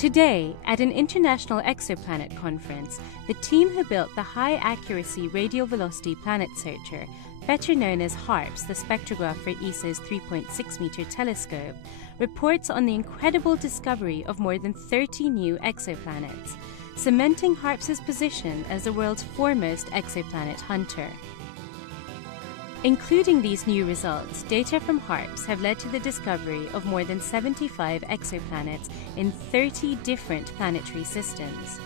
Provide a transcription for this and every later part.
Today, at an international exoplanet conference, the team who built the high-accuracy radial velocity planet searcher, better known as HARPS, the spectrograph for ESO's 3.6-meter telescope, reports on the incredible discovery of more than 30 new exoplanets, cementing HARPS's position as the world's foremost exoplanet hunter. Including these new results, data from HARPS have led to the discovery of more than 75 exoplanets in 30 different planetary systems.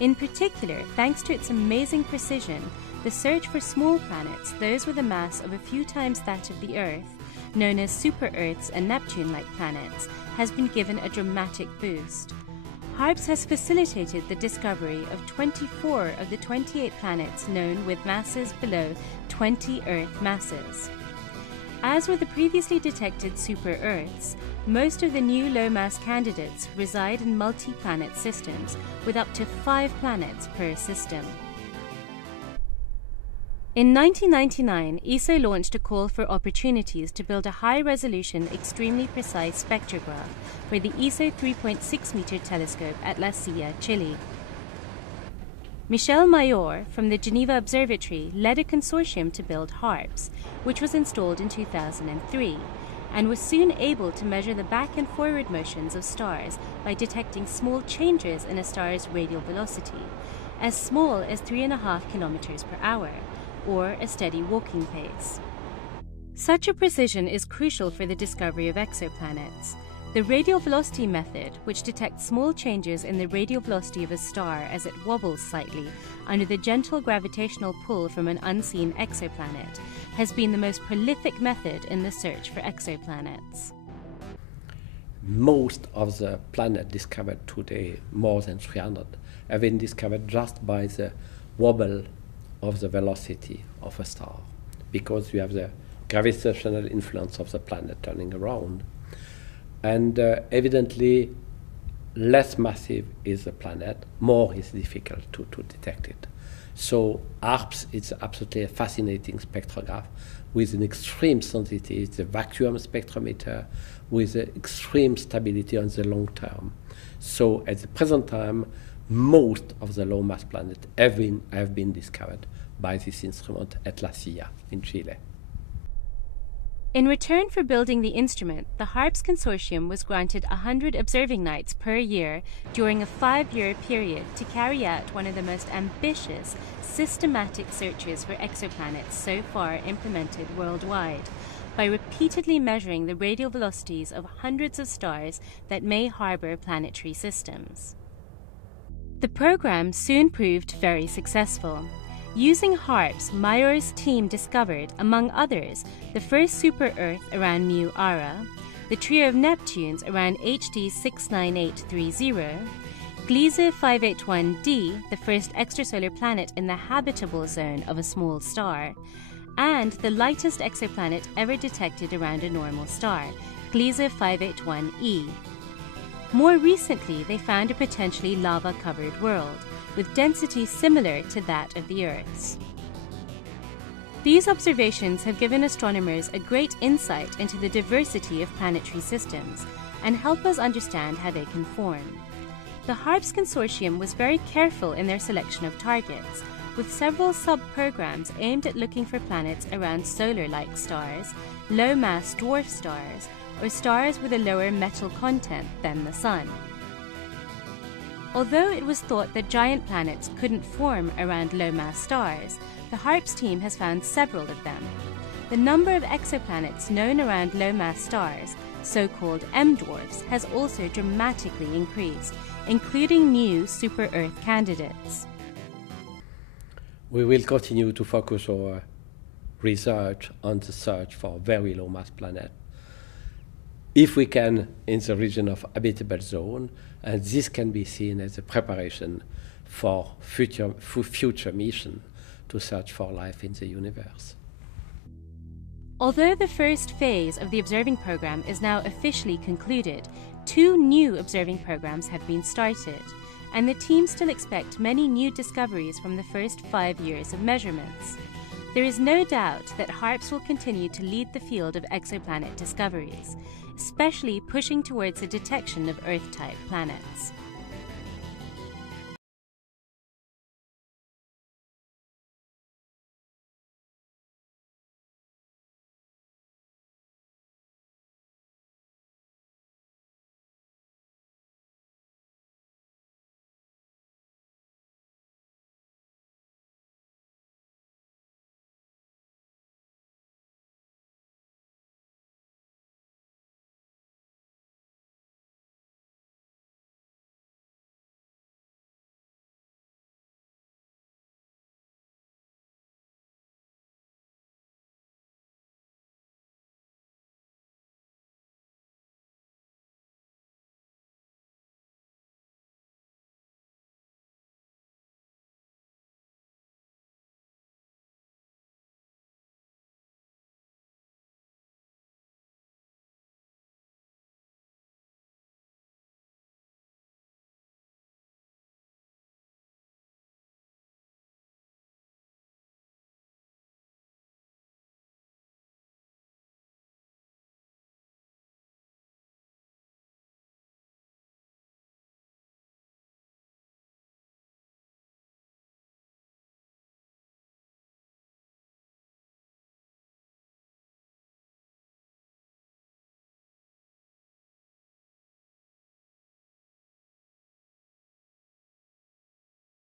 In particular, thanks to its amazing precision, the search for small planets, those with a mass of a few times that of the Earth, known as super-Earths and Neptune-like planets, has been given a dramatic boost. HARPS has facilitated the discovery of 24 of the 28 planets known with masses below 20 Earth masses. As with the previously detected super-Earths, most of the new low-mass candidates reside in multi-planet systems with up to 5 planets per system. In 1999, ESO launched a call for opportunities to build a high-resolution, extremely precise spectrograph for the ESO 3.6-meter telescope at La Silla, Chile. Michel Mayor from the Geneva Observatory led a consortium to build HARPS, which was installed in 2003, and was soon able to measure the back and forward motions of stars by detecting small changes in a star's radial velocity, as small as 3.5 kilometers per hour, or a steady walking pace. Such a precision is crucial for the discovery of exoplanets. The radial velocity method, which detects small changes in the radial velocity of a star as it wobbles slightly under the gentle gravitational pull from an unseen exoplanet, has been the most prolific method in the search for exoplanets. Most of the planets discovered today, more than 300, have been discovered just by the wobble of the velocity of a star, because you have the gravitational influence of the planet turning around. And evidently, less massive is the planet, more is difficult to detect it. So HARPS is absolutely a fascinating spectrograph with an extreme sensitivity. It's a vacuum spectrometer with extreme stability on the long term. So at the present time, most of the low-mass planets have been discovered by this instrument at La Silla in Chile. In return for building the instrument, the HARPS consortium was granted 100 observing nights per year during a 5-year period to carry out one of the most ambitious, systematic searches for exoplanets so far implemented worldwide, by repeatedly measuring the radial velocities of hundreds of stars that may harbor planetary systems. The program soon proved very successful. Using HARPS, Mayor's team discovered, among others, the first super-Earth around Mu Ara, the trio of Neptunes around HD 69830, Gliese 581d, the first extrasolar planet in the habitable zone of a small star, and the lightest exoplanet ever detected around a normal star, Gliese 581e. More recently, they found a potentially lava-covered world, with density similar to that of the Earth's. These observations have given astronomers a great insight into the diversity of planetary systems and help us understand how they can form. The HARPS consortium was very careful in their selection of targets, with several sub-programs aimed at looking for planets around solar-like stars, low-mass dwarf stars, or stars with a lower metal content than the Sun. Although it was thought that giant planets couldn't form around low-mass stars, the HARPS team has found several of them. The number of exoplanets known around low-mass stars, so-called M-dwarfs, has also dramatically increased, including new super-Earth candidates. We will continue to focus our research on the search for very low-mass planets, if we can, in the region of habitable zone, and this can be seen as a preparation for future mission to search for life in the universe. Although the first phase of the observing program is now officially concluded, 2 new observing programs have been started, and the team still expect many new discoveries from the first 5 years of measurements. There is no doubt that HARPS will continue to lead the field of exoplanet discoveries, especially pushing towards the detection of Earth-type planets.